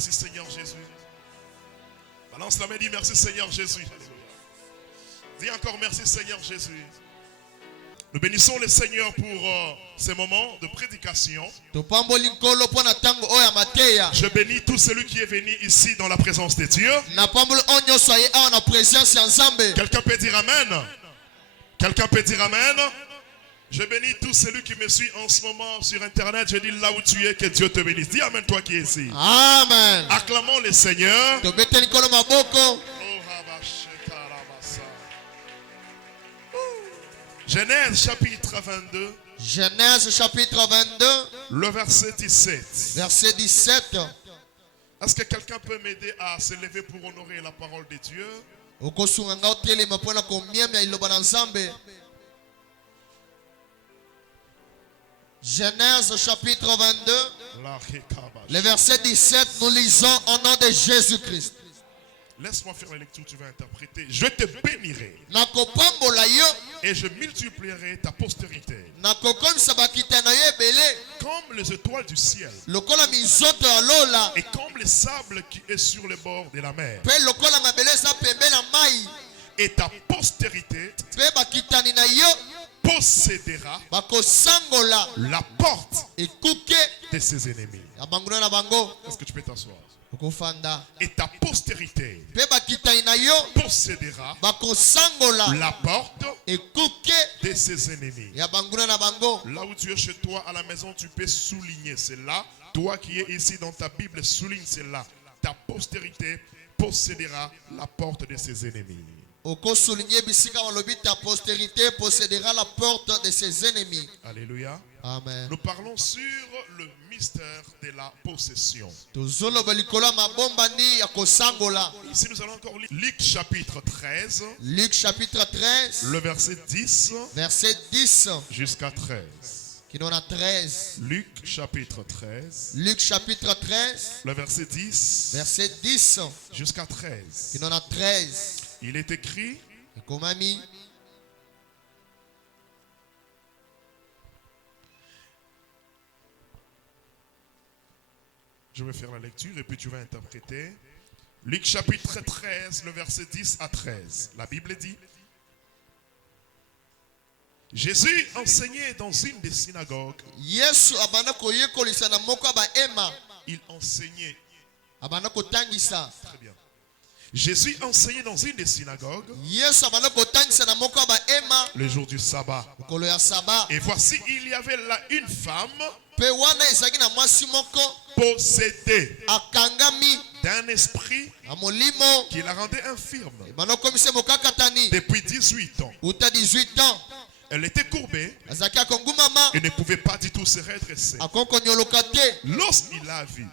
merci Seigneur Jésus. Balance la main, dis merci Seigneur Jésus. Dis encore merci Seigneur Jésus. Nous bénissons le Seigneur pour ces moments de prédication. Je bénis tout celui qui est venu ici dans la présence de Dieu. Quelqu'un peut dire Amen. Quelqu'un peut dire Amen. Je bénis tout celui qui me suit en ce moment sur Internet. Je dis là où tu es, que Dieu te bénisse. Dis Amen toi qui es ici. Amen. Acclamons le Seigneur. Genèse chapitre 22. Genèse chapitre 22. Le verset 17. Verset 17. Est-ce que quelqu'un peut m'aider à se lever pour honorer la parole de Dieu? Genèse chapitre 22. Le verset 17, nous lisons au nom de Jésus-Christ. Laisse-moi faire la lecture, tu vas interpréter. Je te bénirai et je multiplierai ta postérité comme les étoiles du ciel et comme le sable qui est sur les bords de la mer. Et ta postérité possédera la porte de ses ennemis. Est-ce que tu peux t'asseoir? Et ta postérité possédera la porte de ses ennemis. Là où tu es chez toi à la maison, tu peux souligner cela. Toi qui es ici dans ta Bible, souligne cela. Ta postérité possédera la porte de ses ennemis. Ta postérité possédera la porte de ses ennemis. Alléluia. Amen. Nous parlons sur le mystère de la possession. Ici nous allons encore lire Luc chapitre 13. Luc chapitre 13. Le verset 10. Verset 10. Jusqu'à 13. Luc chapitre 13. Luc chapitre 13. Le verset 10. Verset 10. Jusqu'à 13. Il est écrit. Je vais faire la lecture et puis tu vas interpréter. Luc chapitre 13, le verset 10 à 13. La Bible dit: Jésus enseignait dans une des synagogues. Il enseignait. Très bien. Jésus enseignait dans une des synagogues le jour du sabbat. Et voici, il y avait là une femme possédée d'un esprit qui la rendait infirme depuis 18 ans. Elle était courbée et ne pouvait pas du tout se redresser. Lorsqu'il l'a vu,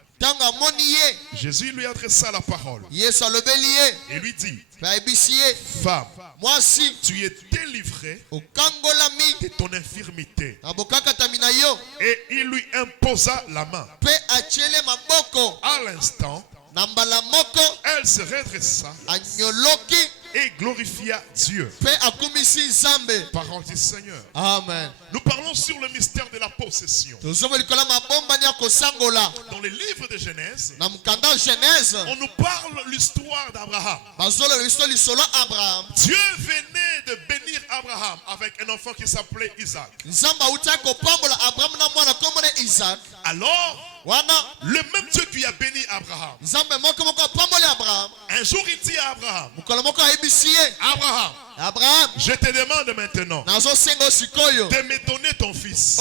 Jésus lui adressa la parole et lui dit: Femme, tu es délivrée de ton infirmité. Et il lui imposa la main. À l'instant, elle se redressa et glorifia Dieu. Parole du Seigneur. Amen. Nous parlons sur le mystère de la possession. Dans le livre de Genèse, on nous parle l'histoire d'Abraham. Dieu venait de bénir Abraham avec un enfant qui s'appelait Isaac. Alors, le même Dieu qui a béni Abraham, un jour il dit à Abraham: Abraham, je te demande maintenant de me donner ton fils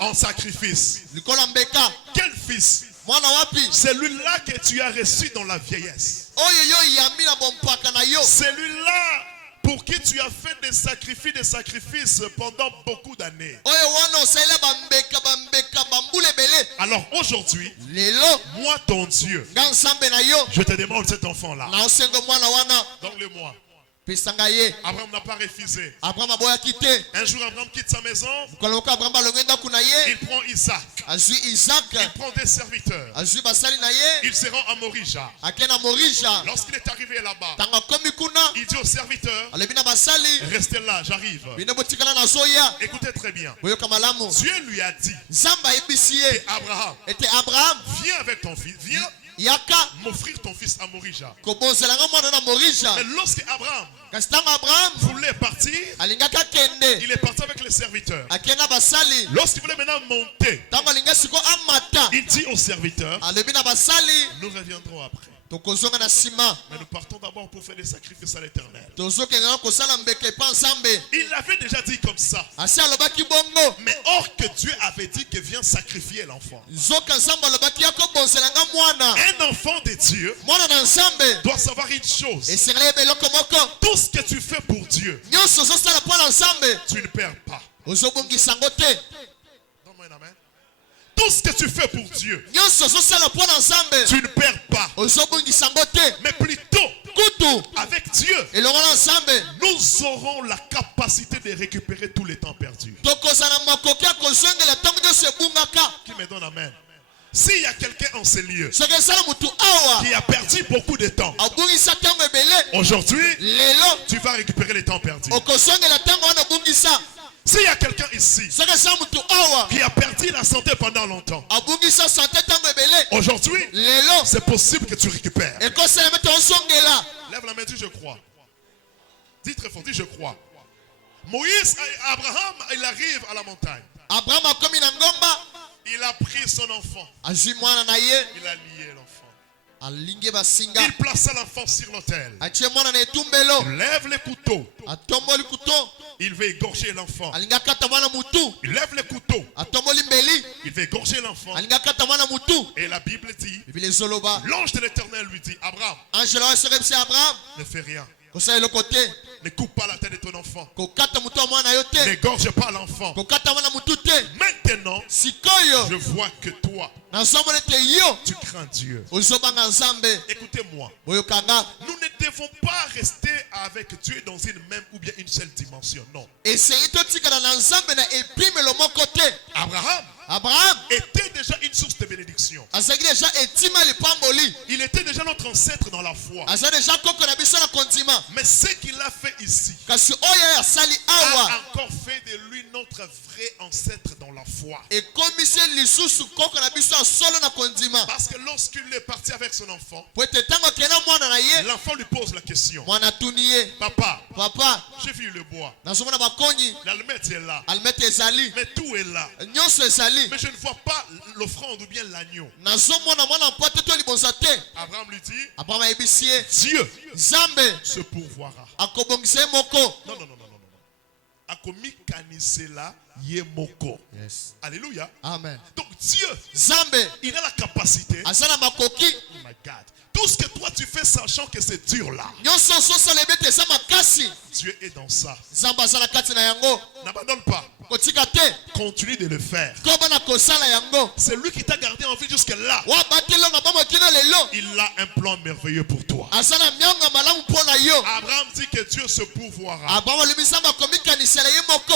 en sacrifice. Quel fils? Celui-là que tu as reçu dans la vieillesse. Celui-là pour qui tu as fait des sacrifices pendant beaucoup d'années. Alors aujourd'hui, moi ton Dieu, je te demande cet enfant-là. Donne-le-moi. Abraham n'a pas refusé. Un jour, Abraham quitte sa maison. Il prend Isaac. Il prend des serviteurs. Il se rend à Morija. Lorsqu'il est arrivé là-bas, il dit aux serviteurs, restez là, j'arrive. Écoutez très bien. Dieu lui a dit, Abraham, viens avec ton fils, viens m'offrir ton fils à Morija. Mais lorsque Abraham voulait partir, il est parti avec les serviteurs. Lorsqu'il voulait maintenant monter, il dit aux serviteurs, nous reviendrons après. Mais nous partons d'abord pour faire des sacrifices à l'Éternel. Il l'avait déjà dit comme ça. Mais or que Dieu avait dit que viens sacrifier l'enfant. Un enfant de Dieu doit savoir une chose. Tout ce que tu fais pour Dieu, tu ne perds pas. Tout ce que tu fais pour Dieu, tu ne perds pas. Mais plutôt, avec Dieu, nous aurons la capacité de récupérer tout le temps perdu. Qui me donne amen? S'il y a quelqu'un en ces lieux qui a perdu beaucoup de temps, aujourd'hui, tu vas récupérer le temps perdu. S'il y a quelqu'un ici qui a perdu la santé pendant longtemps, aujourd'hui, c'est possible que tu récupères. Lève la main, dis je crois. Dis très fort, dis je crois. Moïse, Abraham, il arrive à la montagne. Il a pris son enfant. Il a lié l'enfant. Il plaça l'enfant sur l'autel. Il lève le couteau. Il veut égorger l'enfant. Il lève le couteau. Il veut égorger l'enfant. Et la Bible dit, l'ange de l'Éternel lui dit, Abraham, ne fais rien. Ne coupe pas la tête de ton enfant. N'égorge pas l'enfant. Maintenant, je vois que toi, tu crains Dieu. Écoutez-moi. Nous ne devons pas rester avec Dieu dans une même ou bien une seule dimension. Non. Abraham était déjà une source de bénédiction. Il était déjà notre ancêtre dans la foi. Mais ce qu'il a fait ici a encore fait de lui notre vrai ancêtre dans la foi. Parce que lorsqu'il est parti avec son enfant, l'enfant lui pose la question. Papa, j'ai vu le bois. L'allumette est là. Mais tout est là. Mais je ne vois pas l'offrande ou bien l'agneau. Abraham lui dit, Dieu se pourvoira. Non. Yes. Alléluia. Amen. Donc Dieu, il a la capacité. Oh my God. Tout ce que toi tu fais sachant que c'est dur là, Dieu est dans ça. N'abandonne pas. Continue de le faire. C'est lui qui t'a gardé en vie jusque là. Il a un plan merveilleux pour toi. Abraham dit que Dieu se pourvoira.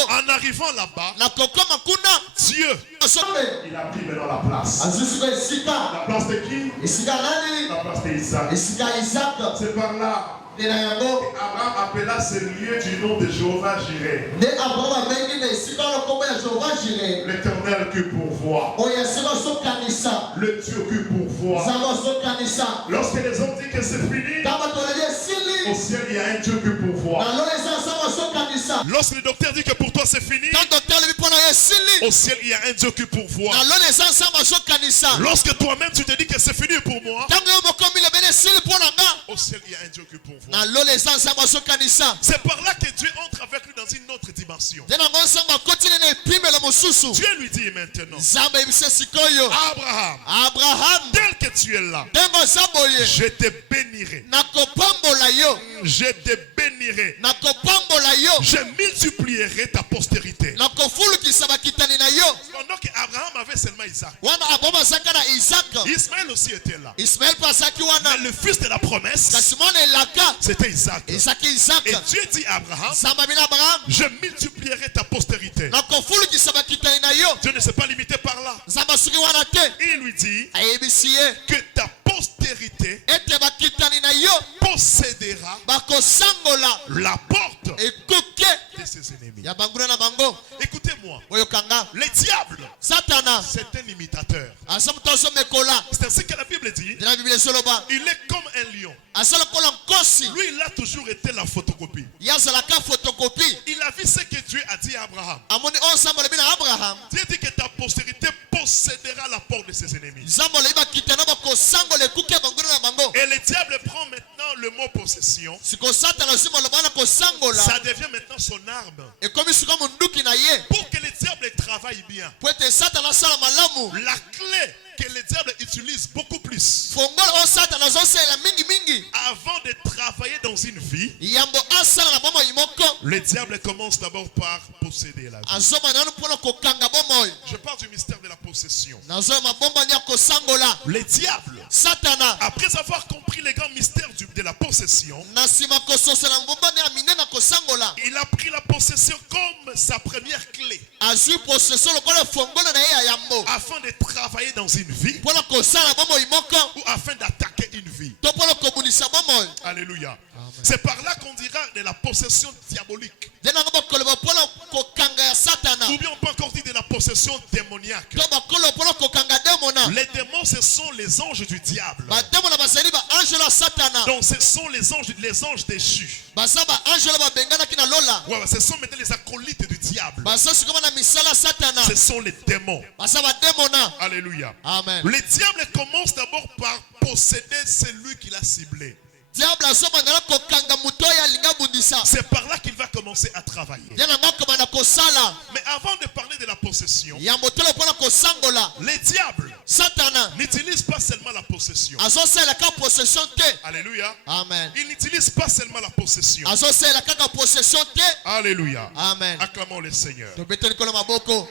En arrivant là-bas, Dieu, il a pris maintenant la place. La place de qui? La place d'Isaac. C'est par là. Abraham appela ce lieu du nom de Jéhovah Jireh. L'Éternel qui pourvoit. Le Dieu qui pourvoit. Lorsque les hommes disent que c'est fini, au ciel il y a un Dieu qui pourvoit. Lorsque le docteur dit que pour toi c'est fini, au ciel il y a un Dieu qui pourvoit. Lorsque toi-même tu te dis que c'est fini pour moi, au ciel il y a un Dieu qui pourvoit. C'est par là que Dieu entre avec lui dans une autre dimension. Dieu lui dit maintenant, Abraham, tel que tu es là, je te bénirai. Je te bénirai. Je multiplierai ta postérité. Pendant qu'Abraham avait seulement Isaac, wana aboma zakana Isaac Ismaël aussi était là. Ismaël pasaki wana Mais le fils de la promesse, kasimone laka c'était Isaac. Isaac Isaac Et Dieu dit à Abraham, samba bina Abraham je multiplierai ta postérité. na kofulu kisaba kitani na yo Dieu ne s'est pas limité par là. samba suki wana te Il lui dit ayebisiye que ta postérité ete bakitani na yo possédera bakosangola la porte ekuke de ses ennemis. ya banguna na bango Écoutez-moi, oyokanga le diable, satana c'est un imitateur. asamutoso mekola C'est ainsi que la Bible dit, dina Biblia soloba il est comme un lion. asala kola nkosi Lui, il a toujours été la photocopie. yazalaka photocopie Il a vu ce que Dieu a dit à Abraham. amoni osambole bina Abraham Dieu dit que ta postérité possédera la porte de ses ennemis. zambole bakitana bakosangola ekuke ya banguna na bango Et le diable prend maintenant le mot possession. siko satana simoloba bana kosangola Ça devient maintenant son arme. ekomi siko munduki na ye Pour que le diable travaille bien, po ete satana asala malamu la clé que le diable utilise beaucoup plus fongolo oyo satana azosalela mingimingi avant de travailler dans une vie, yambo asala na bomoi moko le diable commence d'abord par posséder la vie. azoma nanu mpona kokanga bomoi Je parle du mystère de la possession. nazoya mabombani ya kosangola Le diable, satana après avoir compris les grands mystères de la possession, na nsima kososela mabombani ya minene na kosangola il a pris la possession comme sa première clé azwi possession lokola fongolo na ye ya yambo afin de travailler dans une vie mpona kosala bomoi moko ou afin d'attaquer une vie. to mpona kobundisa bomoi Alléluia. C'est par là qu'on dira de la possession diabolique. nde nango bakoloba mpona kokanga ya satana Ou bien on peut encore dire de la possession démoniaque. to bakoloba mpona kokanga demona Les démons, ce sont les anges du diable. bademona bazali baangelo ya satana Donc ce sont les anges déchus. baza baangelo babenganaki na lola Ouais, ce sont maintenant les acolytes du diable. baza sikoma na misala ya satana Ce sont les démons. baza bademona Alléluia. amen Le diable commence d'abord par posséder celui qu'il a ciblé. diable azobandela kokanga moto oyo alinga bundisa C'est par là qu'il va commencer à travailler. nde nango akobanda kosala Mais avant de parler de la possession, yambo tolo mpona kosangola le diable satana n'utilise pas seulement la possession. azosalelaka possession te Alléluia. amen Il n'utilise pas seulement la possession. azosalela kaka possession te Alléluia. amen Acclamons le Seigneur. tobete likolo maboko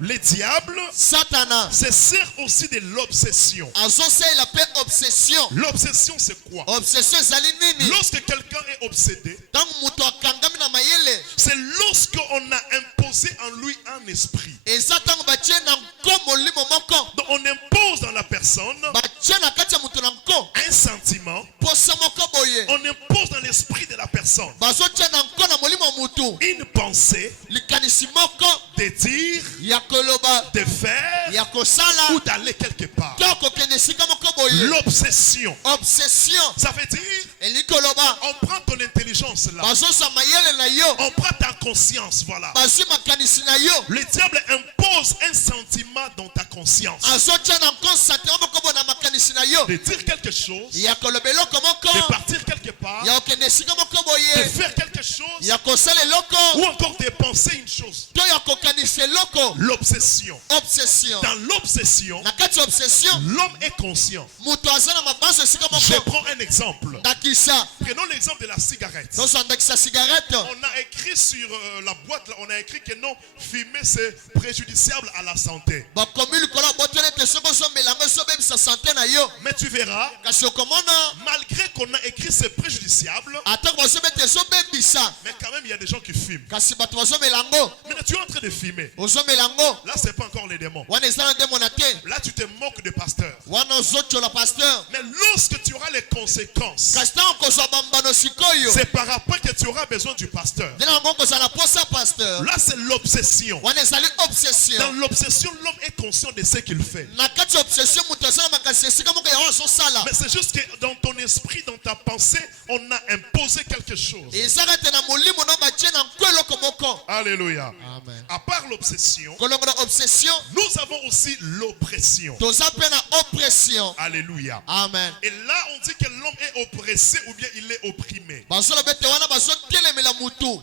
Le diable satana se sert aussi de l'obsession. azosalela mpe obsession L'obsession, c'est quoi? obsession ezali nini Lorsque quelqu'un est obsédé, ntango moto akangami na mayele c'est lorsqu'on a imposé en lui un esprit. eza ntango batie na nko molimo moko Donc on impose dans la personne batie na kati ya moto na nko un sentiment. posa moko boye On impose dans l'esprit de la personne bazotia na nko na molimo ya motu une pensée likanisi moko de dire, ya koloba de faire ya kosala ou d'aller quelque part. to kokende esika moko boye L'obsession. obsession Ça veut dire, elingi koloba on prend ton intelligence là. bazozwa mayele na yo On prend ta conscience, voilà. bazwi makanisi na yo Le diable impose un sentiment dans ta conscience. azotia na nko sentiment moko boye na makanisi na yo De dire quelque chose, ya koloba eloko moko de partir quelque part, ya kokende esika moko de boye faire quelque chose, ya kosala eloko ou encore de penser une chose. to ya kokanisa eloko L'obsession. obsession Dans l'obsession, na kati ya obsession l'homme est conscient. moto aza na mabanzo esika Je moko prends un exemple. ndakisa Prenons l'exemple de la cigarette. tozo ndakisa cigarette On a écrit sur la boîte, là, on a écrit que non, fumer c'est préjudiciable à la santé. bakomi likolo botele ete soki ozomela yango ezobebisa sante na yo Mais tu verras, kasi okomona malgré qu'on a écrit c'est préjudiciable, atako bazobe ete ezobebisa mais quand même il y a des gens qui fument. kasi bato bazomela yango Maintenant tu es en train de fumer. ozomela yango Là c'est pas encore les démons. wana eza na ndemona te Là tu te moques de pasteur. wana ozotyola pasteur Mais lorsque tu auras les conséquences, kasi ntango kozwa bambano sikoyo c'est par après que tu auras besoin du pasteur. nde na yango kozala posa pasteur Là c'est l'obsession. wana ezali Dans obsession l'obsession, l'homme est conscient de ce qu'il fait. na kati ya obsession moto aza na makasi esika moko yango azosala Mais c'est juste que dans ton esprit, dans ta pensée, on a imposé quelque chose. ezaka te na molimo no batie na nko eloko moko Alléluia. amen À part l'obsession, kolongo na obsession nous avons aussi l'oppression. toza mpe na oppression Alléluia. amen Et là, on dit que l'homme est oppressé ou bien il est opprimé. bazoloba ete wana bazotelemela mutu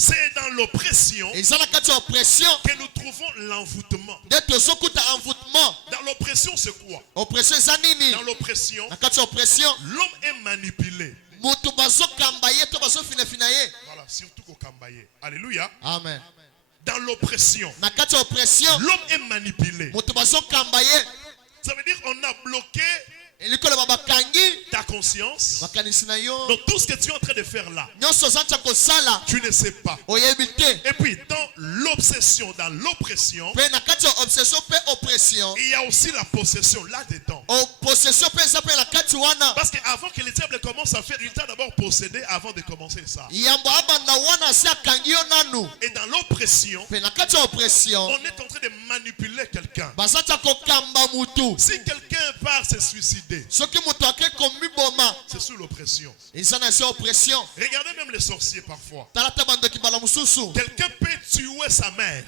C'est dans l'oppression eza na kati ya oppression que nous trouvons l'envoûtement. nde tozokuta envoûtement comment? Dans l'oppression, c'est quoi? Oppression zanini. Dans l'oppression, l'homme est manipulé. Voilà, surtout au Kambaye. Alléluia. Amen. Dans l'oppression, l'homme est manipulé. Ça veut dire qu'on a bloqué ta conscience. Donc tout ce que tu es en train de faire là, tu ne sais pas. Et puis dans l'obsession, dans l'oppression, il y a aussi la possession là-dedans. Parce qu'avant que le diable commence à faire, il t'a d'abord possédé avant de commencer ça. Et dans l'oppression, on est en train de manipuler quelqu'un. Si quelqu'un part se suicider, c'est sous l'oppression. Regardez même les sorciers parfois. Quelqu'un peut tuer sa mère.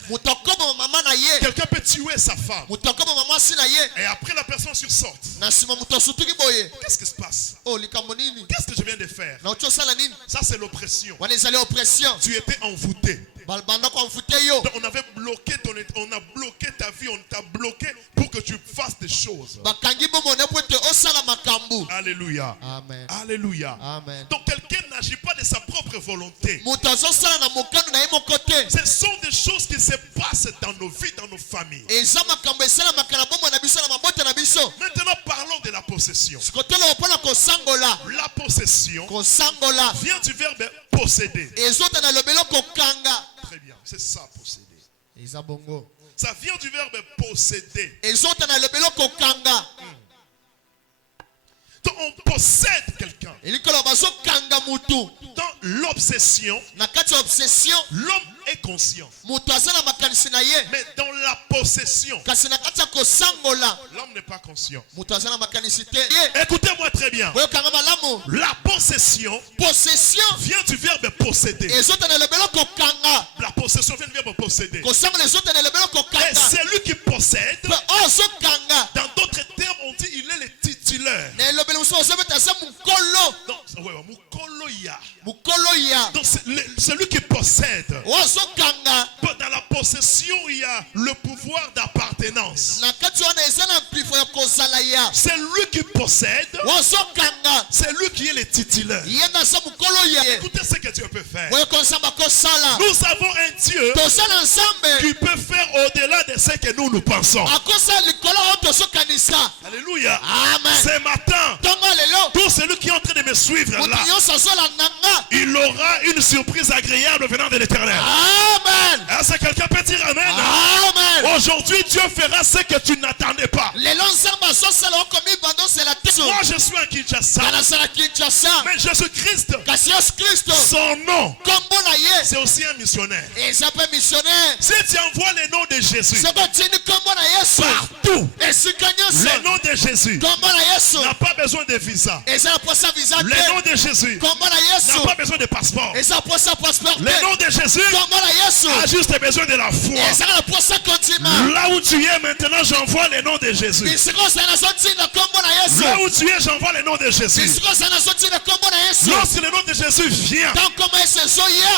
Quelqu'un peut tuer sa femme. Et après la personne sursaute. Qu'est-ce qui se passe? Qu'est-ce que je viens de faire? Ça c'est l'oppression. Tu étais envoûté. Donc on avait bloqué on a bloqué ta vie, on t'a bloqué pour que tu fasses des choses. Alléluia. Amen. Alléluia. Amen. Donc quelqu'un n'agit pas de sa propre volonté. Ce sont des choses qui se passent dans nos vies, dans nos familles. Maintenant parlons de la possession. La possession vient du verbe posséder. Très bien, c'est ça posséder. Ça vient du verbe posséder. Donc on possède quelqu'un. Dans l'obsession, l'homme est conscient. Mais dans la possession, l'homme n'est pas conscient. Écoutez-moi très bien. La possession vient du verbe posséder. La possession vient du verbe posséder. Et celui qui possède, dans d'autres termes, on dit il est le titulaire. Donc celui qui possède, dans la possession il y a le pouvoir d'appartenance. C'est lui qui possède, c'est lui qui est le titulaire. Écoutez ce que Dieu peut faire. Nous avons un Dieu qui peut faire au-delà de ce que nous pensons. Alléluia. Ce matin, tout celui qui est en train de me suivre là, il aura une surprise agréable venant de l'Éternel. Amen. Est-ce que quelqu'un peut dire amen? Amen. Aujourd'hui, Dieu fera ce que tu n'attendais pas. Moi, je suis à Kinshasa. Mais Jésus-Christ, son nom, c'est aussi un missionnaire. Si tu envoies le nom de Jésus partout, le nom de Jésus n'a pas besoin de visa. Le nom de Jésus n'a pas besoin de passeport. Le nom de Jésus a juste besoin de la foi. Là où tu es maintenant, j'envoie le nom de Jésus. Là où tu es, j'envoie le nom de Jésus. Lorsque le nom de Jésus vient,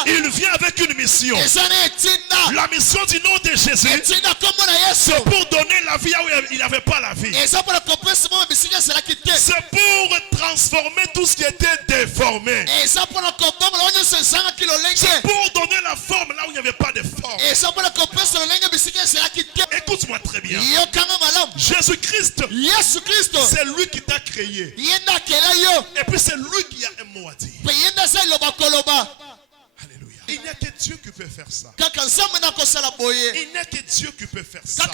il vient avec une mission. La mission du nom de Jésus, c'est pour donner la vie là où il n'y avait pas la vie. C'est pour transformer tout ce qui était déformé. C'est pour donner la forme là où il n'y avait pas de forme. Écoute-moi très bien. Jésus-Christ, c'est lui qui t'a créé. Et puis c'est lui qui a un mot à dire. Alléluia. Il n'y a que Dieu qui peut faire ça. Il n'y a que Dieu qui peut faire ça.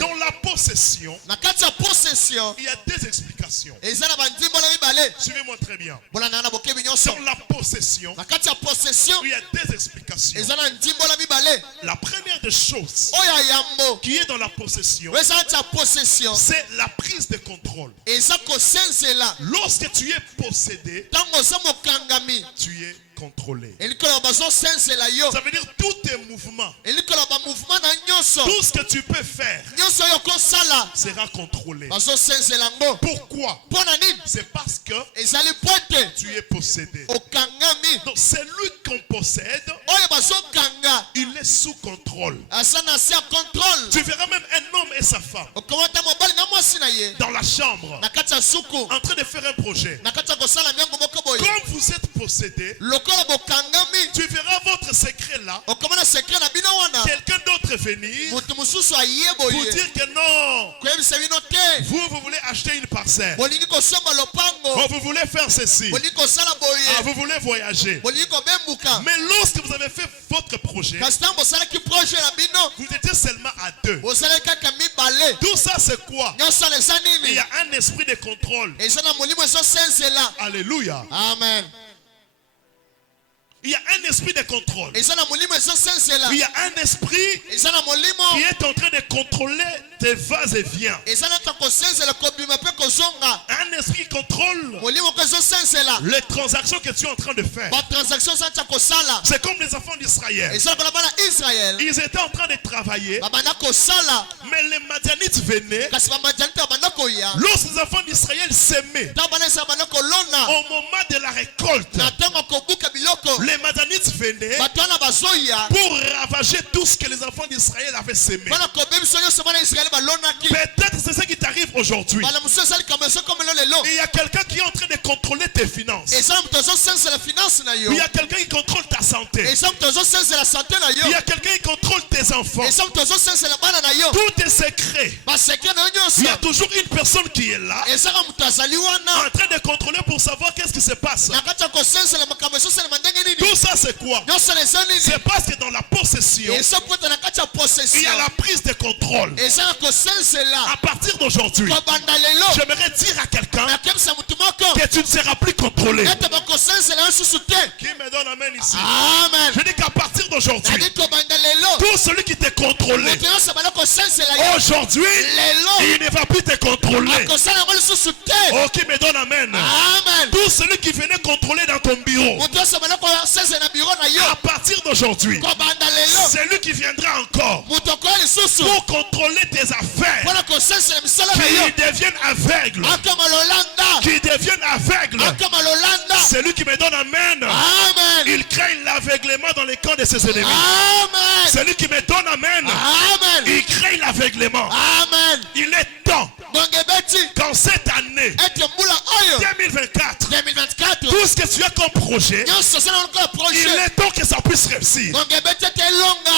Dans la possession, il y a des explications. Suivez-moi très bien. Dans la possession, il y a des explications. La première des choses qui est dans la possession, c'est la prise de contrôle. Lorsque tu es possédé, tu es contrôlé. Ça veut dire tous tes mouvements, tout ce que tu peux faire sera contrôlé. Pourquoi? C'est parce que tu es possédé. Donc celui qu'on possède, il est sous contrôle. Tu verras même un et sa femme dans la chambre en train de faire un projet. Comme vous êtes possédé, tu verras votre secret là. Quelqu'un d'autre venir pour dire que non, vous voulez acheter une parcelle. Oh, vous voulez faire ceci. Ah, vous voulez voyager. Mais lorsque vous avez fait votre projet, vous étiez seulement à deux. Tout ça c'est quoi? Il y a un esprit de contrôle. Alléluia. Amen. Il y a un esprit de contrôle. Il y a un esprit qui est en train de contrôler tes vas et viens. Un esprit qui contrôle les transactions que tu es en train de faire. C'est comme les enfants d'Israël. Ils étaient en train de travailler, mais les Madianites venaient. Lorsque les enfants d'Israël s'aimaient, au moment de la récolte, les Madianites venaient pour ravager tout ce que les enfants d'Israël avaient semé. Peut-être c'est ce qui t'arrive aujourd'hui. Il y a quelqu'un qui est en train de contrôler tes finances. Il y a quelqu'un qui contrôle ta santé. Il y a quelqu'un qui contrôle tes enfants. Tous tes secrets. Il y a toujours une personne qui est là en train de contrôler pour savoir qu'est-ce qui se passe. Tout ça c'est quoi? C'est parce que dans la possession, il y a la prise de contrôle. À partir d'aujourd'hui, j'aimerais dire à quelqu'un que tu ne seras plus contrôlé. Qui me donne amen ici? Amen. Je dis qu'à partir d'aujourd'hui, tout celui qui te contrôlait aujourd'hui, il ne va plus te contrôler. Oh, qui me donne amen. Amen. Tout celui qui venait contrôler dans ton bureau, à partir d'aujourd'hui, c'est lui qui viendra encore pour contrôler tes affaires, qui deviennent aveugles, c'est lui qui me donne amen. Amen. Il crée l'aveuglement dans les camps de ses ennemis. Amen. C'est lui qui me donne amen. Amen. Il crée l'aveuglement. Amen. Il est temps qu'en cette année 2024, tout ce que tu as comme projet, il est temps que ça puisse réussir.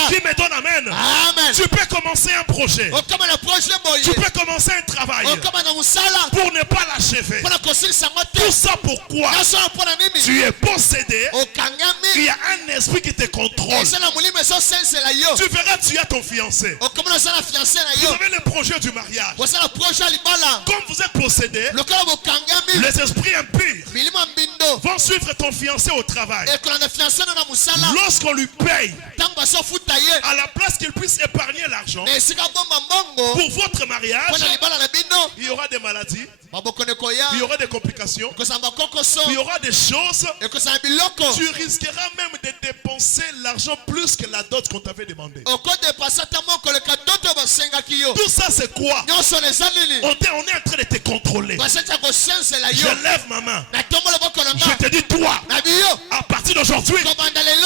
Qui me donne amen. Amen. Tu peux commencer un projet, tu peux commencer un travail pour ne pas l'achever. Tout ça pourquoi? Tu es possédé. Il y a un esprit qui te contrôle. Tu verras, tu as ton fiancé. Vous avez le projet du mariage. Comme vous êtes possédé, les esprits impurs vont suivre ton fiancé au travail. Lorsqu'on lui paye, à la place qu'il puisse épargner l'argent pour votre mariage, il y aura des maladies, il y aura des complications, il y aura des choses. Tu risqueras même de dépenser l'argent plus que la dot qu'on t'avait demandé. Tout ça c'est quoi? On est en train de te contrôler. Je lève ma main. Je te dis toi, à partir d'aujourd'hui,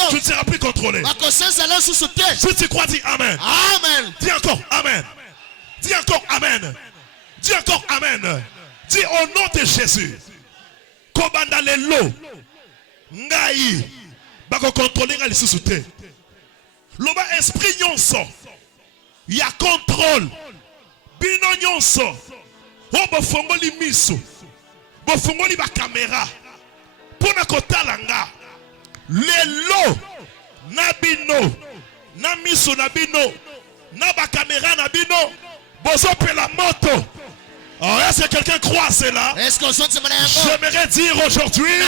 tu ne seras plus contrôlé. Si tu crois, dis amen. Amen. Dis encore amen. Dis encore amen. Dis encore amen. Dis au nom de Jésus. Kobanda lelo. Ngai. Bako contrôler les sous-soutés. Loba esprit nyonso. Ya contrôle. Bino nyonso. O bofongoli miso. Bofongoli ba caméra. Pona kotalanga. Lelo. Nabino. Na miso nabino. Na ba caméra nabino. Bozo pe la moto. Oh, est-ce que quelqu'un croit cela? J'aimerais dire aujourd'hui,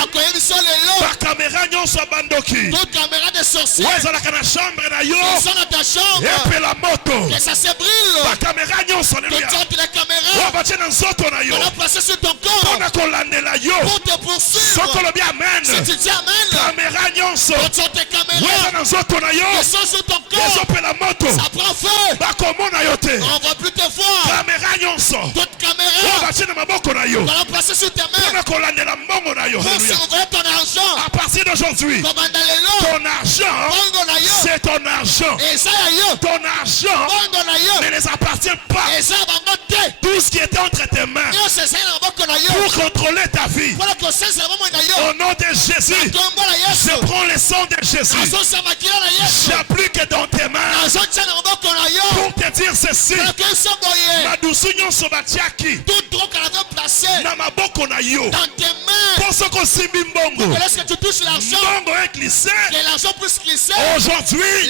par caméra nyonso bandoki. Toute caméra de sorcier. Ouais, ça la kana chambre na yo. Dans ta chambre. Et puis la moto. Que ça se brille. Par caméra nyonso na yo. Toute la caméra. Ouais, bah tiens dans soto na yo. On a placé sur ton corps. On a collandé la yo. Pour te poursuivre. Soto le bien amen. Si tu dis amen. Caméra nyonso. Toutes tes caméras. Ouais, dans soto na yo. Qui sont sur ton corps. Et puis la moto. Ça prend feu. Bah comment na yo te. On va plus te voir. Caméra nyonso. Toute caméra. Ouais, bah allons placer sur tes mains. Pour surveiller ton argent. À partir d'aujourd'hui, ton argent, c'est ton argent. Ton argent ne les appartient pas. Tout ce qui était entre tes mains pour contrôler ta vie. Au nom de Jésus, je prends le sang de Jésus. J'applique dans tes mains pour te dire ceci. Madusunyo sobatiaki. Na maboko na yo. Dans tes mains. Pour ce qu'on simbi mbongo. Lorsque tu touches l'argent, mbongo est glissé. Que l'argent puisse glisser. Aujourd'hui,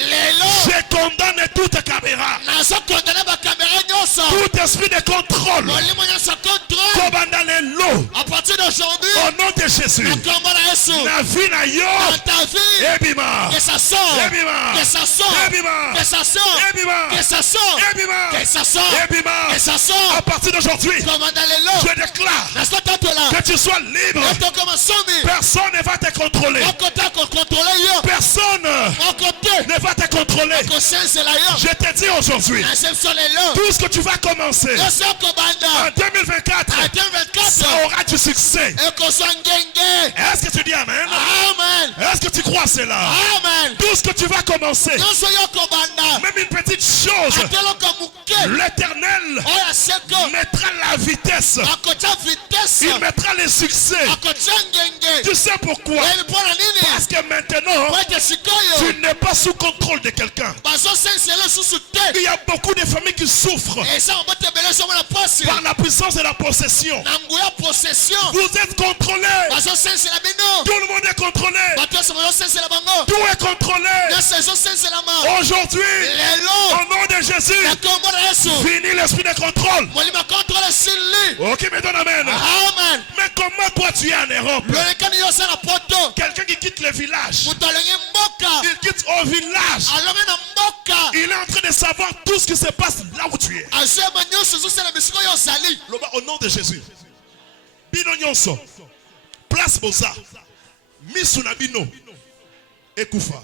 je condamne toute caméra. Tout esprit de contrôle. À partir d'aujourd'hui, au nom de Jésus, la vie na yo. Ebima. Que ça sort. Ebima. Que ça sort. Ebima. Que ça sort. Ebima. Que ça sort. Ebima. Que ça sort. Ebima. Que ça sort. À partir d'aujourd'hui, je déclare que tu sois libre. Personne ne va te contrôler. Personne ne va te contrôler. Je te dis aujourd'hui, tout ce que tu vas commencer en 2024, ça aura du succès. Est-ce que tu dis amen? Amen. Est-ce que tu crois cela? Amen. Tout ce que tu vas commencer, même une petite chose, l'Éternel mettra la vitesse. Il mettra le succès. Tu sais pourquoi? Parce que maintenant, tu n'es pas sous contrôle de quelqu'un. Il y a beaucoup de familles qui souffrent par la puissance de la possession. Vous êtes contrôlés. Tout le monde est contrôlé. Tout est contrôlé. Aujourd'hui, au nom de Jésus, fini l'esprit de contrôle. Ok, mais donne amen. Mais comment toi tu es en Europe? Quelqu'un qui quitte le village, il quitte au village, il est en train de savoir tout ce qui se passe là où tu es. Au nom de Jésus, Bino Nyonso, place Boza, Misunabino, Ekoufa.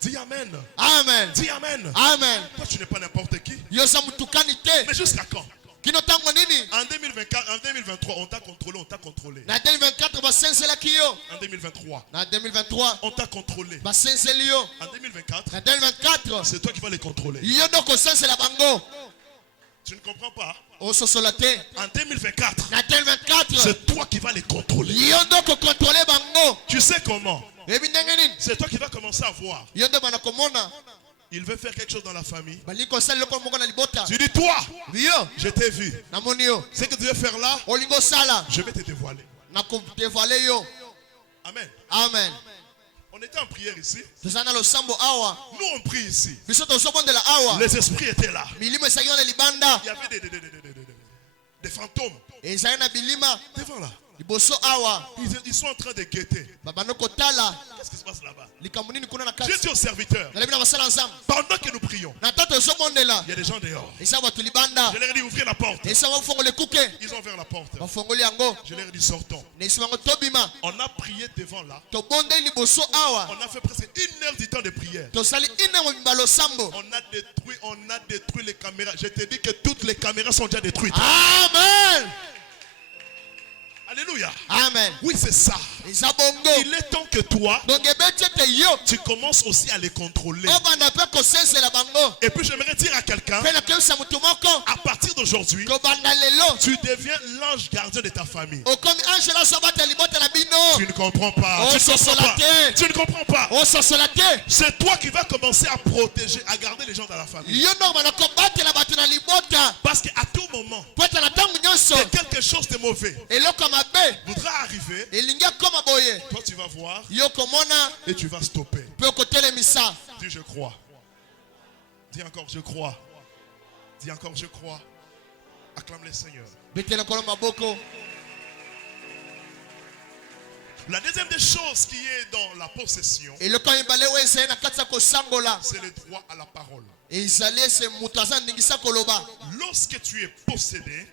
Dis amen. Amen. Dis amen. Amen. Toi tu n'es pas n'importe qui. Mais jusqu'à quand? En 2024, en 2023, on t'a contrôlé, on t'a contrôlé. En 2023, on t'a contrôlé. En 2024, c'est toi qui vas les contrôler. Tu ne comprends pas? En 2024, c'est toi qui vas les contrôler. Tu sais comment? C'est toi qui vas commencer à voir. Il veut faire quelque chose dans la famille. Tu dis toi, je t'ai vu. Ce que tu veux faire là, je vais te dévoiler. Amen. Amen. On était en prière ici. Nous on prie ici. Les esprits étaient là. Il y avait des fantômes devant là. Ils sont en train de guetter. Qu'est-ce qui se passe là-bas? J'ai dit aux serviteurs, pendant que nous prions, il y a des gens dehors. Je leur ai dit ouvrez la porte. Ils ont ouvert la porte. Je leur ai dit sortons. On a prié devant là. On a fait presque 1 heure du temps de prière. On a détruit les caméras. Je te dis que toutes les caméras sont déjà détruites. Amen. Alléluia. Amen. Oui, c'est ça. Il est temps que toi, tu commences aussi à les contrôler. Et puis j'aimerais dire à quelqu'un, à partir d'aujourd'hui, tu deviens l'ange gardien de ta famille. Tu ne comprends pas. Tu ne comprends pas. C'est toi qui vas commencer à protéger, à garder les gens dans la famille. Parce qu'à tout moment, que quelque chose de mauvais voudra arriver, toi tu vas voir et tu vas stopper. Dis je crois. Dis encore je crois. Dis encore je crois. Acclame le Seigneur. La deuxième des choses qui est dans la possession, c'est le droit à la parole. Lorsque tu es possédé,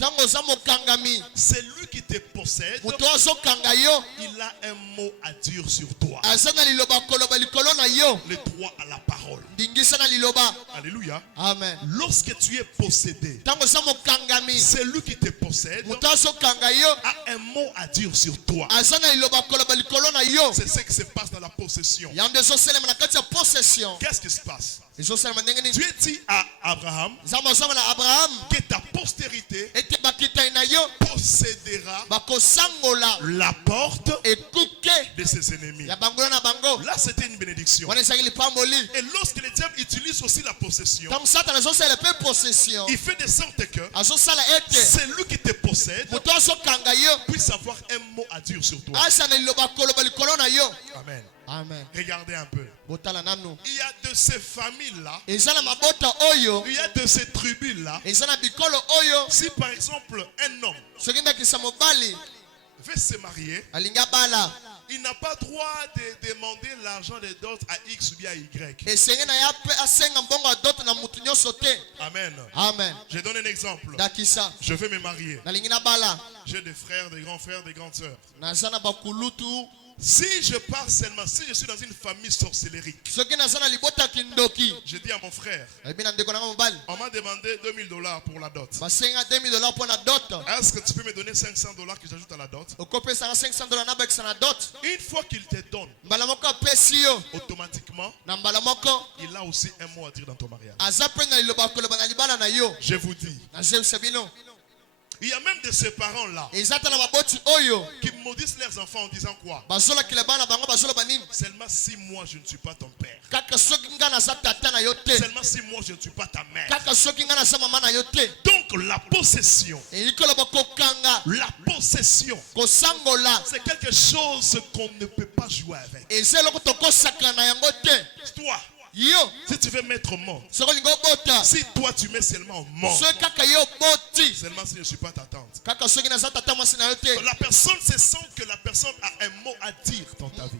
c'est lui qui te possède. Il a un mot à dire sur toi. Le droit à la parole. Alléluia. Amen. Lorsque tu es possédé, c'est lui qui te possède. A un mot à dire sur toi. C'est ce qui se passe dans la possession. Qu'est-ce qui se passe? Dieu dit à Abraham que ta postérité possédera la porte de ses ennemis. Là, c'était une bénédiction. Et lorsque le diable utilise aussi la possession, il fait de sorte que celui qui te possède puisse avoir un mot à dire sur toi. Amen. Amen. Regardez un peu. Il y a de ces familles-là, il il y a de ces tribus-là. Si par exemple un homme veut se marier, il n'a pas droit de demander l'argent de d'autres à X ou bien à Y. Amen. Amen. Je donne un exemple. Je veux me marier. J'ai des frères, des grands frères, des grandes sœurs. Si je pars seulement, si je suis dans une famille sorcellérique, je dis à mon frère, on m'a demandé $2000 pour la dot. Est-ce que tu peux me donner $500 que j'ajoute à la dot? Une fois qu'il te donne, automatiquement, il a aussi un mot à dire dans ton mariage. Je vous dis, il y a même de ces parents-là qui maudissent leurs enfants en disant quoi? Seulement 6 mois je ne suis pas ton père. Seulement 6 mois je ne suis pas ta mère. Donc la possession, c'est quelque chose qu'on ne peut pas jouer avec. Toi, si tu veux mettre mort, si toi tu mets seulement mort, seulement si je ne suis pas ta tante, la personne se sent que la personne a un mot à dire dans ta vie.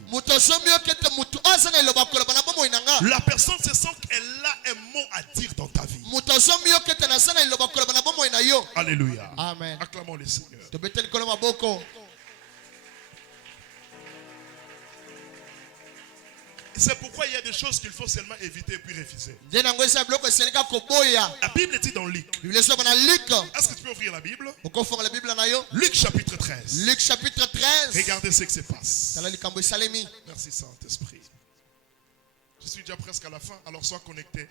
La personne se sent qu'elle a un mot à dire dans ta vie. Alléluia. Amen. Acclamons le Seigneur. C'est pourquoi il y a des choses qu'il faut seulement éviter et puis refuser. La Bible dit dans Luc. Est-ce que tu peux ouvrir la Bible? Luc chapitre 13. Luc chapitre 13. Regardez ce qui se passe. Merci Saint-Esprit. Je suis déjà presque à la fin, alors sois connecté.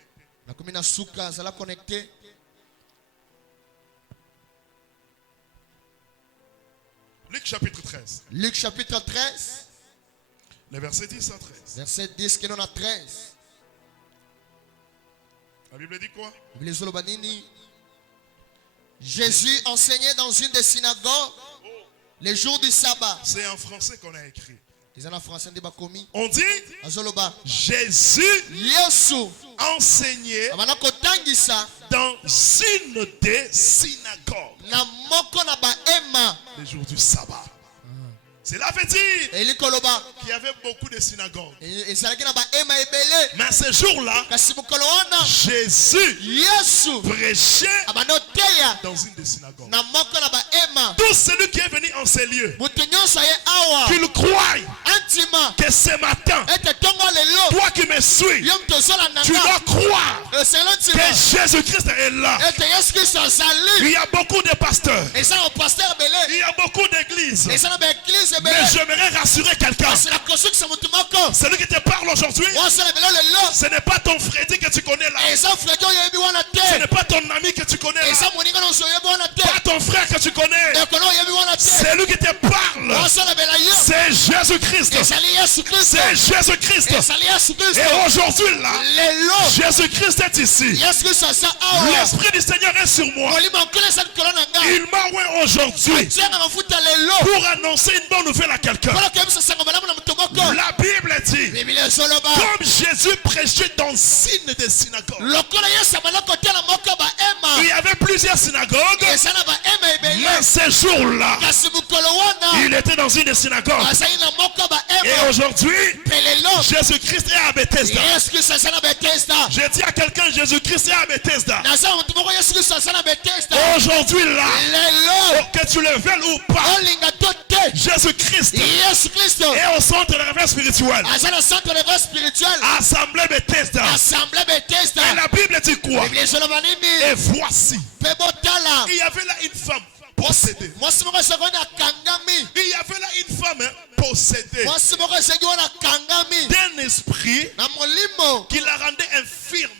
Luc chapitre 13. Luc chapitre 13. Les versets 10 à 13. Verset 10 qui est à 13. La Bible dit quoi? Jésus enseignait dans une des synagogues les jours du sabbat. C'est en français qu'on a écrit. On dit Jésus enseignait dans une des synagogues les jours du sabbat. Cela veut dire qu'il y avait beaucoup de synagogues. Mais ce jour-là, Jésus prêchait dans une des synagogues. Tout celui qui est venu en ces lieux, qu'il croie que ce matin, toi qui me suis, tu dois croire que Jésus-Christ est là. Il y a beaucoup de pasteurs. Il y a beaucoup d'églises. Mais j'aimerais rassurer quelqu'un. Celui qui te parle aujourd'hui, ce n'est pas ton Freddy que tu connais là. Ce n'est pas ton ami que tu connais là. Pas ton frère que tu connais. C'est lui qui te parle. C'est Jésus-Christ. C'est Jésus-Christ. Et aujourd'hui là, Jésus-Christ est ici. L'Esprit du Seigneur est sur moi. Il m'a oint aujourd'hui pour annoncer une bonne nouvelle à quelqu'un. La Bible dit, comme Jésus prêchait dans une des synagogues, il y avait plusieurs synagogues, mais ce jour-là, il était dans une des synagogues. Et aujourd'hui, Jésus-Christ est à Bethesda. Je dis à quelqu'un, Jésus-Christ est à Bethesda. Aujourd'hui là, que tu le veuilles ou pas, Jésus-Christ est au centre de la réveil spirituel. Assemblée Bethesda. Et la Bible dit quoi? Et voici, il y avait là une femme possédée. Il y avait là une femme possédée d'un esprit qui la rendait infirme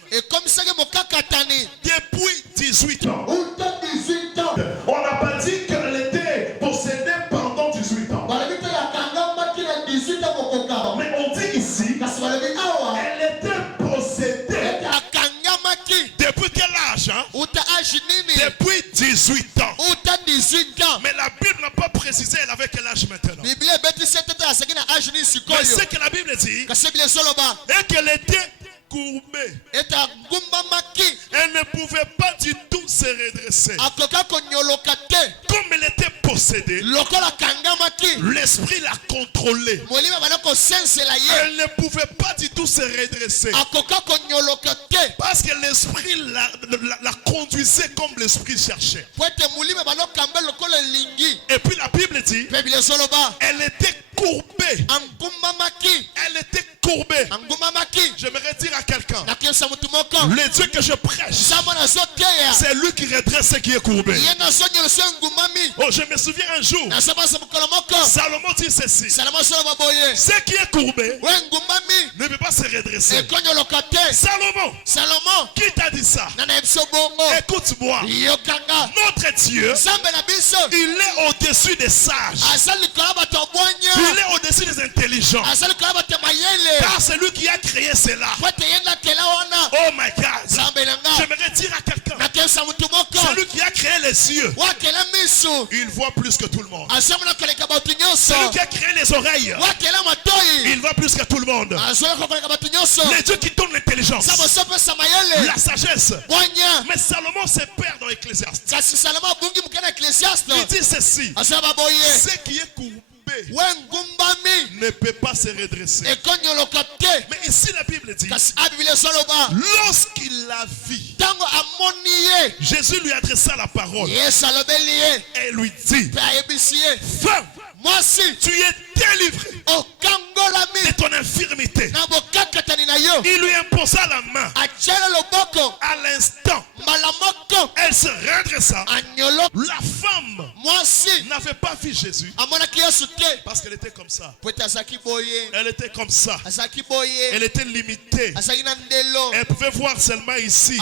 depuis 18 ans. On n'a pas dit qu'elle était possédée pendant 18 ans. Mais on dit ici, elle était possédée. Depuis quel âge? Depuis 18 ans. Mais la Bible n'a pas précisé elle avait quel âge maintenant. Mais c'est que la Bible dit, et qu'elle était courbée. Elle ne pouvait pas du tout se redresser. Comme elle était possédée, l'esprit la contrôlait. Elle ne pouvait pas du tout se redresser. Parce que l'esprit la conduisait comme l'esprit cherchait. Et puis la Bible dit, elle était courbée. Elle était courbée. J'aimerais dire à quelqu'un, le Dieu que je prêche, c'est lui qui redresse ce qui est courbé. Oh, je me souviens un jour, Salomon dit ceci: ce qui est courbé ne peut pas se redresser. Salomon, qui t'a dit ça? Écoute-moi, notre Dieu, il est au-dessus des sages. Il est au-dessus des intelligents. Car c'est lui qui a créé cela. Oh my God. J'aimerais dire à quelqu'un, celui qui a créé les yeux, il voit plus que tout le monde. Celui qui a créé les oreilles, il voit plus que tout le monde. Les dieux qui donnent l'intelligence, la sagesse. Mais Salomon se perd dans l'Ecclésiaste. Il dit ceci: ce qui est courbé ne peut pas se redresser. Mais ici la Bible dit, lorsqu'il la vit, Jésus lui adressa la parole et lui dit, femme, tu es délivré de ton infirmité. Il lui imposa la main. À l'instant, elle se redressa. La femme n'avait pas vu Jésus parce qu'elle était comme ça. Elle était comme ça. Elle était limitée. Elle pouvait voir seulement ici.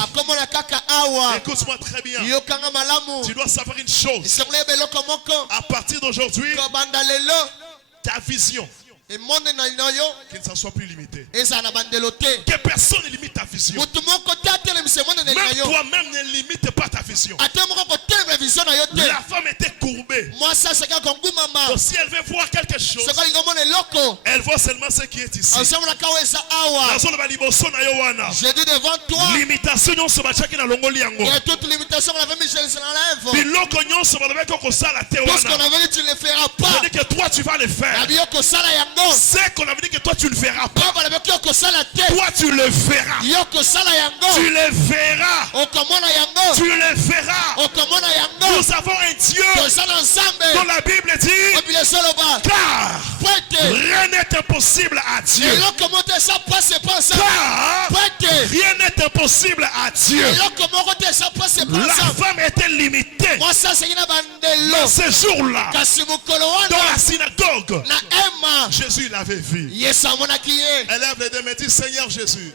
Écoute-moi très bien. Tu dois savoir une chose. À partir d'aujourd'hui, ta vision, qui ne s'en soit plus limitée. Que personne ne limite ta vision. Même toi-même ne limite pas ta vision. La femme était courbée. Donc si elle veut voir quelque chose, elle voit seulement ce qui est ici. J'ai dit devant toi, limitation nyonso bachaki na longoli yango. toute limitation je l'enlève. Biloko nyonso balobaki okosala te wana. Parce qu'on avait dit tu ne le feras pas. On dit que toi tu vas le faire. C'est qu'on avait dit que toi tu ne le feras pas. Toi tu le feras. Tu le verras. Tu le verras. Nous avons un Dieu dont la Bible dit, car rien n'est impossible à Dieu. Car rien n'est impossible à Dieu. La femme était limitée. Dans ce jour-là, dans la synagogue, Jésus l'avait vu. Elle lève les deux et dit, Seigneur Jésus,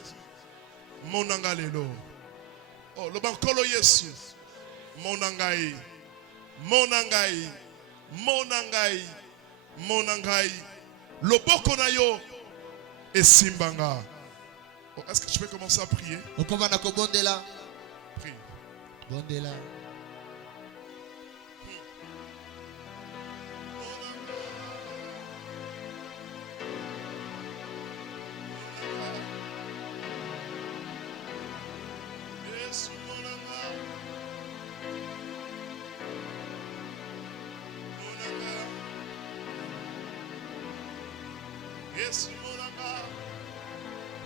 mon angalelo. Oh, le bankolo Yesu. Mon angai. Mon angai. Mon angai. Mon angai. Le bokonayo et simbanga. Oh, est-ce que tu peux commencer à prier? Prie.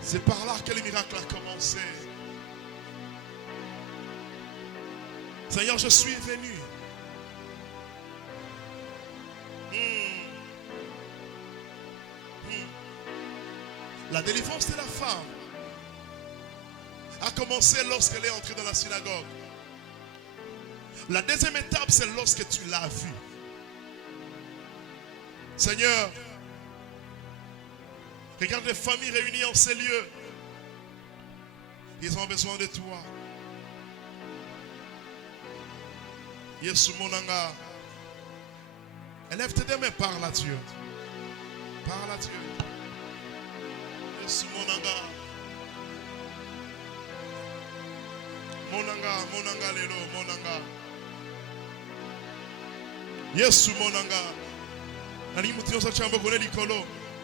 C'est par là que le miracle a commencé. Seigneur, je suis venu. La délivrance de la femme a commencé lorsqu'elle est entrée dans la synagogue. La deuxième étape, c'est lorsque tu l'as vue. Seigneur, regarde les familles réunies en ces lieux. Ils ont besoin de toi. Yesu monanga. Élève tes deux mains, parle à Dieu. Parle à Dieu. Yesu monanga. Monanga lelo, monanga. Yesu monanga.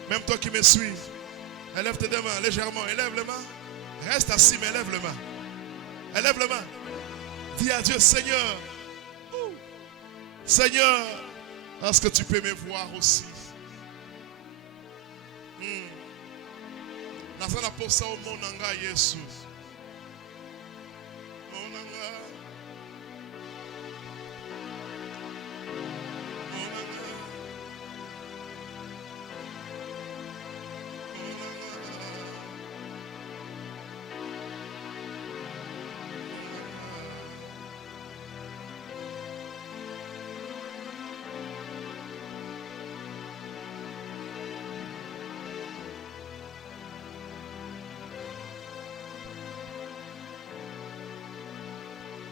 Même toi qui me suis, élève tes deux mains légèrement, élève les mains. Reste assis, mais élève les mains. Élève les mains. Dis à Dieu, Seigneur, Seigneur, est-ce que tu peux me voir aussi? Nazana posa o monanga Yesu. Monanga.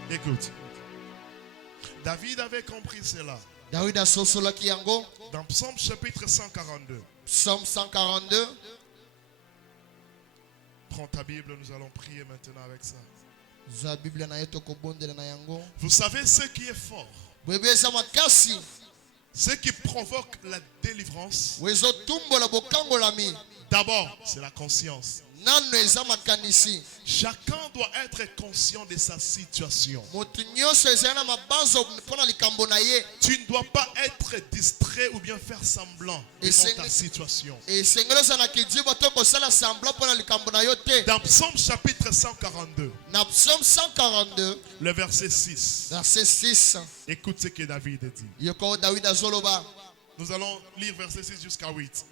Écoute, David avait compris cela. Dans Psaume chapitre 142. Psaume 142. Prends ta Bible, nous allons prier maintenant avec ça. Vous savez ce qui est fort, ce qui provoque la délivrance, d'abord, c'est la conscience. Chacun doit être conscient de sa situation. Tu ne dois pas être distrait ou bien faire semblant devant ta situation. Dans Psaume chapitre 142, le verset 6. Écoute ce que David dit. Nous allons lire verset 6 jusqu'à 8.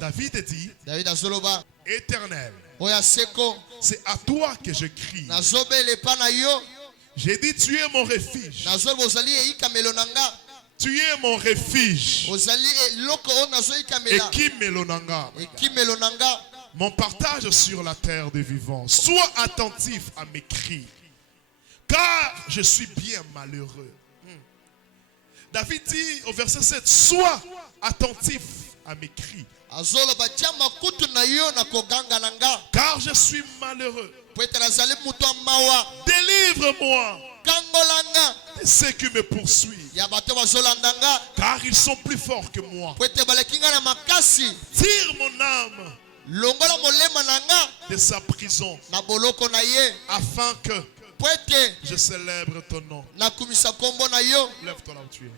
David dit, Éternel, c'est à toi que je crie. J'ai dit, tu es mon refuge. Tu es mon refuge. Et qui melonanga. Mon partage sur la terre des vivants. Sois attentif à mes cris, car je suis bien malheureux. David dit au verset 7, sois attentif à mes cris, car je suis malheureux. Délivre-moi de ceux qui me poursuivent, car ils sont plus forts que moi. Tire mon âme de sa prison, afin que je célèbre ton nom. Lève-toi là où tu es.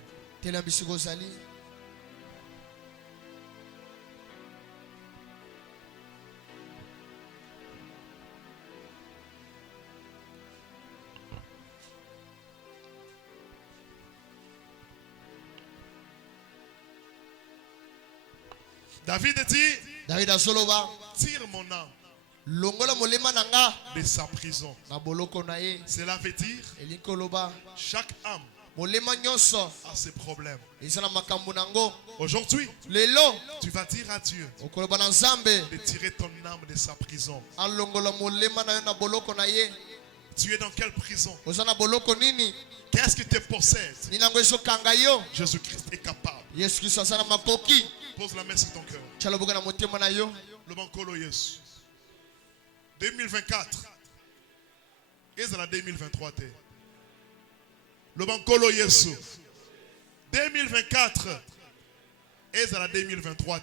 David dit, tire mon âme de sa prison. Cela veut dire, chaque âme a ses problèmes. Aujourd'hui, tu vas dire à Dieu de tirer ton âme de sa prison. Tu es dans quelle prison? Qu'est-ce qui te possède? Jésus-Christ est capable. Pose la main sur ton cœur. Le bankolo Yesu. 2024. Et c'est la 2023. Le bankolo Yesu. 2024. Et c'est la 2023.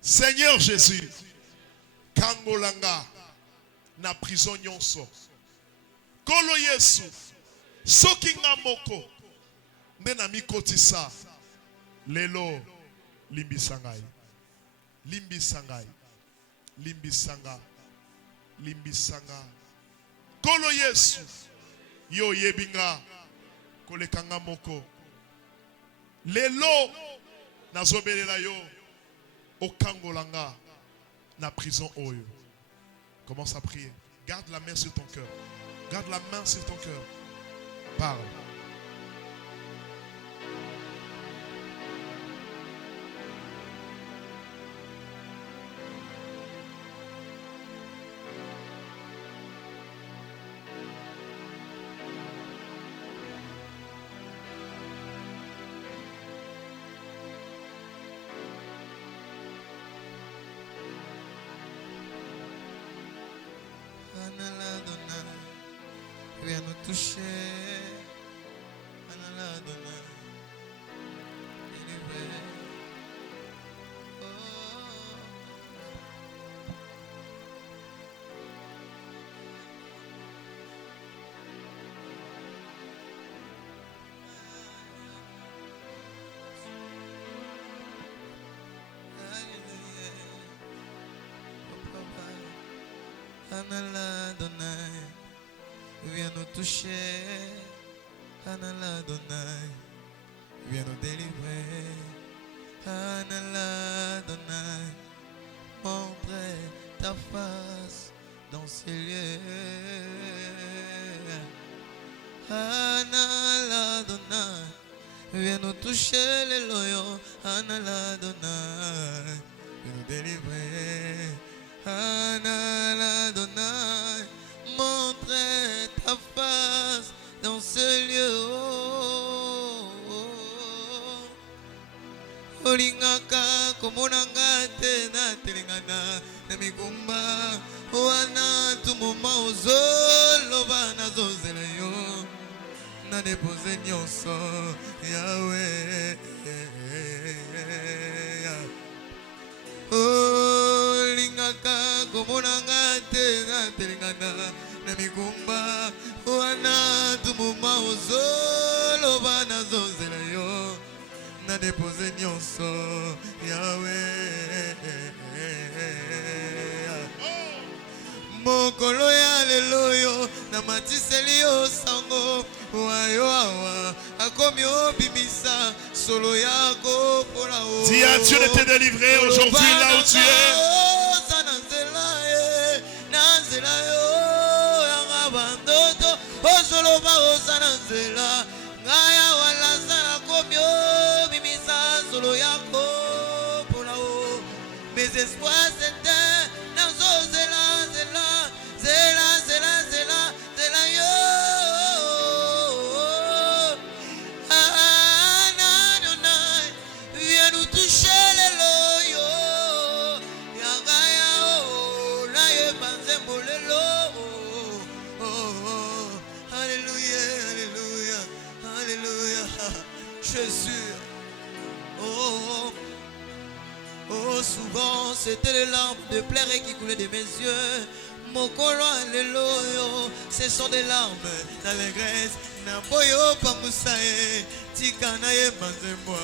Seigneur Jésus. Kangolanga. Na prison nyonso. Kolo Yesu. Sokinga moko. Nena mikotisa. Lelo. Limbisangai. Limbisangai. Limbisanga. Limbisanga. Kolo Yesu. Yo yebinga. Kolekanga moko. Lelo. Nazobelela yo. Okangolanga. Na prison oyo. Commence à prier. Garde la main sur ton cœur. Garde la main sur ton cœur. Parle. Viens nous toucher, Anala Adonai, délivrer. Anala Adonai, viens nous toucher, Anala Adonai, viens nous délivrer, Anala Adonai, montre ta face dans ces lieux, Anala Adonai, viens nous toucher les loyaux, Anala Adonai, viens nous délivrer, Anala Adonai, montre ta face dans ce lieu. Olingaka komonanga tena telingana na mikumba wana tumuma ozoloba na zozela yo na depose nyonso Yahweh. Olingaka komonanga tena telingana na mikumba wana tumuma ozoloba na zozela yo na depose nyonso Yahweh. Mokolo ya lelo yo na matiseli yo sango wayo awa akomi obimisa solo yako pona o. Dis à Dieu de te délivrer aujourd'hui là où tu es. Mes espoirs s'éteignent dans ce zéla, zéla, zéla, zéla, zéla, zéla, yo. Adonai, viens nous toucher les loyaux. Yagaya, oh, la ye panzembo les loyaux. Alléluia, alléluia, alléluia. Jésus, oh. Oh, souvent c'était les larmes de pleurs qui coulaient de mes yeux. Mon colon, les loyaux, ce sont des larmes d'allégresse. Naboyo pamusae, tikanaye manzemwa.